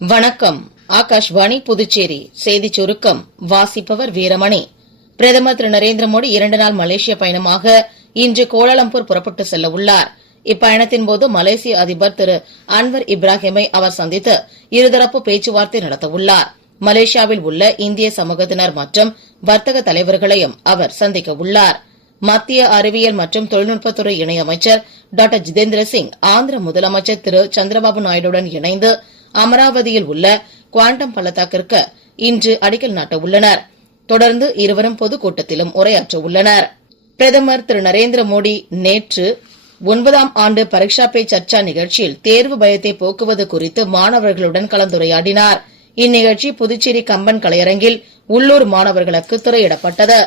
வணக்கம். ஆகாஷ்வாணி புதுச்சேரி செய்திச் சுருக்கம் வாசிப்பவர் வீரமணி. பிரதமர் திரு நரேந்திர மோடி 2 நாள் மலேசிய பயணமாக இன்று கோலாலம்பூர் புறப்பட்டு செல்ல உள்ளார். இப்பயணத்தின்போது மலேசிய அதிபர் திரு அன்வர் இப்ராஹிமை அவர் சந்தித்து இருதரப்பு பேச்சுவார்த்தை நடத்தவுள்ளார். மலேசியாவில் உள்ள இந்திய சமூகத்தினர் மற்றும் வர்த்தக தலைவர்களையும் அவர் சந்திக்க உள்ளார். மத்திய அறிவியல் மற்றும் தொழில்நுட்பத்துறை இணையமைச்சர் டாக்டர் ஜிதேந்திர சிங் ஆந்திர முதலமைச்சர் திரு சந்திரபாபு நாயுடுவுடன் இணைந்து அமராவதியில் உள்ள குவாண்டம் பள்ளத்தாக்கிற்கு இன்று அடிக்கல் நாட்ட உள்ளனர். தொடர்ந்து இருவரும் பொதுக்கூட்டத்திலும் உரையாற்ற உள்ளனர். பிரதமர் திரு நரேந்திர மோடி நேற்று 9ஆம் ஆண்டு பரீட்சா பே சர்ச்சா நிகழ்ச்சியில் தேர்வு பயத்தை போக்குவது குறித்து மாணவர்களுடன் கலந்துரையாடினார். இந்நிகழ்ச்சி புதுச்சேரி கம்பன் கலையரங்கில் உள்ளூர் மாணவர்களுக்கு திரையிடப்பட்டது.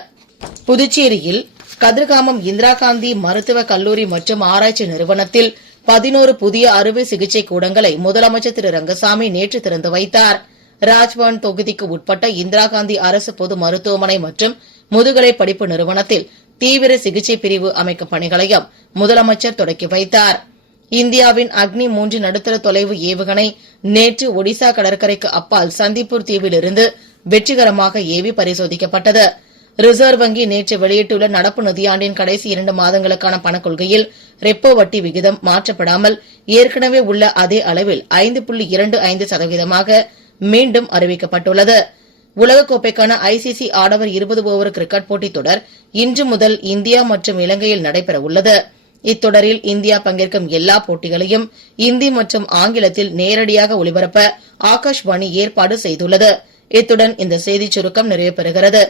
புதுச்சேரியில் கதிர்காமம் இந்திரா காந்தி மருத்துவக் கல்லூரி மற்றும் ஆராய்ச்சி நிறுவனத்தில் 11 புதிய அறுவை சிகிச்சை கூடங்களை முதலமைச்சர் திரு ரங்கசாமி நேற்று திறந்து வைத்தார். ராஜ்பவன் தொகுதிக்கு உட்பட்ட இந்திரா காந்தி அரசு பொது மருத்துவமனை மற்றும் முதுகலை படிப்பு நிறுவனத்தில் தீவிர சிகிச்சை பிரிவு அமைக்கும் பணிகளையும் முதலமைச்சர் தொடக்கி வைத்தார். இந்தியாவின் அக்னி 3 நடுத்தர தொலைவு ஏவுகணை நேற்று ஒடிசா கடற்கரைக்கு அப்பால் சந்திப்பூர் தீவிலிருந்து வெற்றிகரமாக ஏவி பரிசோதிக்கப்பட்டது. ரிசர்வ் வங்கி நேற்று வெளியிட்டுள்ள நடப்பு நிதியாண்டின் கடைசி 2 மாதங்களுக்கான பணக்கொள்கையில் ரெப்போ வட்டி விகிதம் மாற்றப்படாமல் ஏற்கனவே உள்ள அதே அளவில் 5.25% மீண்டும் அறிவிக்கப்பட்டுள்ளது. உலகக்கோப்பைக்கான ஐசிசி ஆடவர் 20 ஓவர் கிரிக்கெட் போட்டித் தொடர் இன்று முதல் இந்தியா மற்றும் இலங்கையில் நடைபெற உள்ளது. இத்தொடரில் இந்தியா பங்கேற்கும் எல்லா போட்டிகளையும் இந்தி மற்றும் ஆங்கிலத்தில் நேரடியாக ஒளிபரப்ப ஆகாஷ்வாணி ஏற்பாடு செய்துள்ளது. இத்துடன் இந்த செய்திச் சுருக்கம் நிறைவு பெறுகிறது.